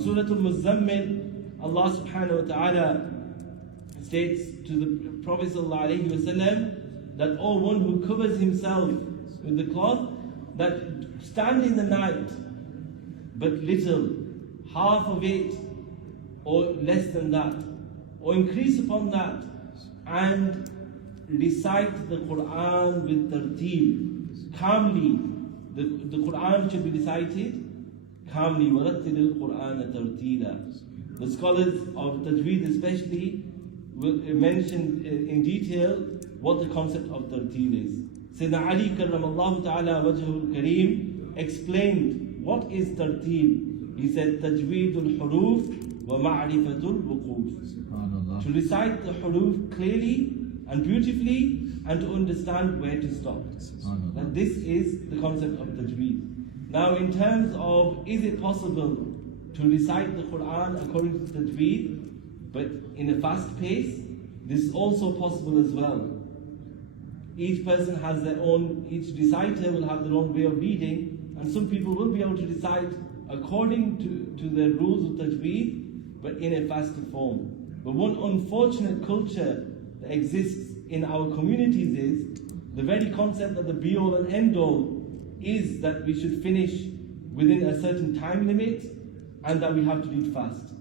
Surah Al-Muzzammil, Allah subhanahu wa ta'ala states to the Prophet ﷺ that, "O one who covers himself with the cloth, that stand in the night, but little, half of it, or less than that, or increase upon that, and recite the Quran with tarteel, calmly. The Quran should be recited calmly. وَرَتِّلِ الْقُرْآنَ تَرْتِيلًا." The scholars of Tajweed especially will mention in detail what the concept of tarteel is. Sayyidina Ali karramallahu ta'ala wajhul kareem explained what is tarteel. He said, "Tajweedul huruf wa ma'rifatul wuquf." To recite the huruf clearly and beautifully, and to understand where to stop. And this is the concept of tajweed. Now, in terms of, is it possible to recite the Quran according to tajweed, but in a fast pace? This is also possible as well. Each person has their own, each reciter will have their own way of reading, and some people will be able to recite according to the rules of tajweed, but in a faster form. But one unfortunate culture that exists in our communities is the very concept that the be-all and end-all is that we should finish within a certain time limit and that we have to read fast.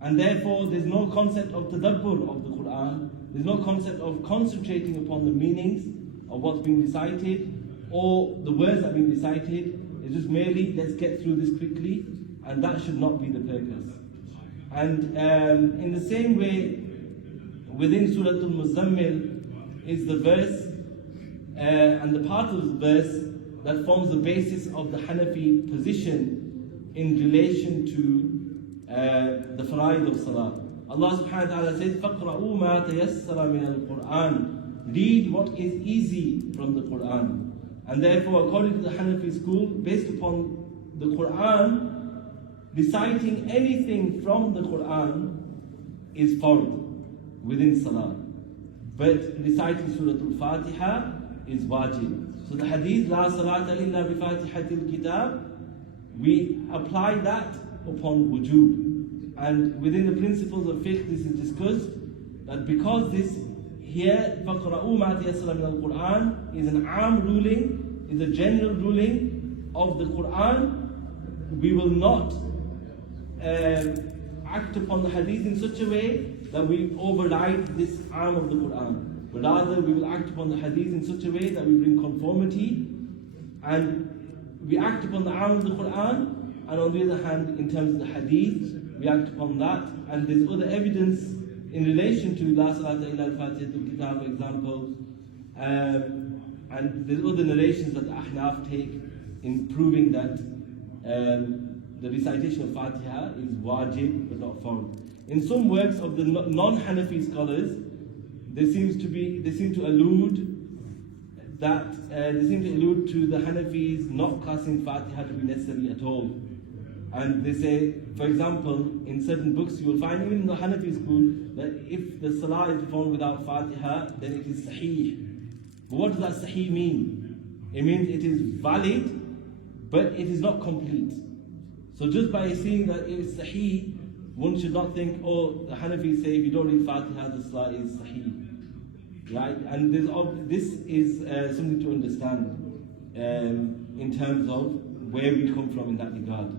And therefore there's no concept of tadabbur of the Quran, there's no concept of concentrating upon the meanings of what's being recited or the words that are being recited. It's just merely, let's get through this quickly, and that should not be the purpose. And in the same way, within Surah Al-Muzzammil is the verse and the part of the verse that forms the basis of the Hanafi position in relation to the fara'id of Salah. Allah subhanahu wa ta'ala says, فَقْرَؤُوا مَا تَيَسَّرَ مِنَ الْقُرْآنِ. Read what is easy from the Quran. And therefore, according to the Hanafi school, based upon the Quran, reciting anything from the Quran is fard within Salah. But reciting Surah Al-Fatiha is wajib. So the hadith, La salata illa bi fatihatil kitab, we apply that upon wujub. And within the principles of fiqh, this is discussed, that because this here, فَقْرَؤُوا مَا تَيَسَّرَ مِنَ الْقُرْآنِ is an aam ruling, is a general ruling of the Quran, we will not act upon the hadith in such a way that we override this arm of the Quran. But rather we will act upon the hadith in such a way that we bring conformity, and we act upon the arm of the Quran, and on the other hand, in terms of the hadith, we act upon that. And there's other evidence in relation to La Salata illa al-Fatihatul Kitab, for example, and there's other narrations that the Ahnaf take in proving that the recitation of Fatiha is wajib but not fard. In some works of the non-Hanafi scholars, they seem to allude to the Hanafis not classing Fatiha to be necessary at all. And they say, for example, in certain books you will find, even in the Hanafi school, that if the Salah is performed without Fatiha, then it is Sahih. But what does that Sahih mean? It means it is valid, but it is not complete. So just by seeing that it is Sahih, one should not think, oh, the Hanafis say if you don't read Fatiha, the Salah is Sahih. Right? And this is something to understand in terms of where we come from in that regard.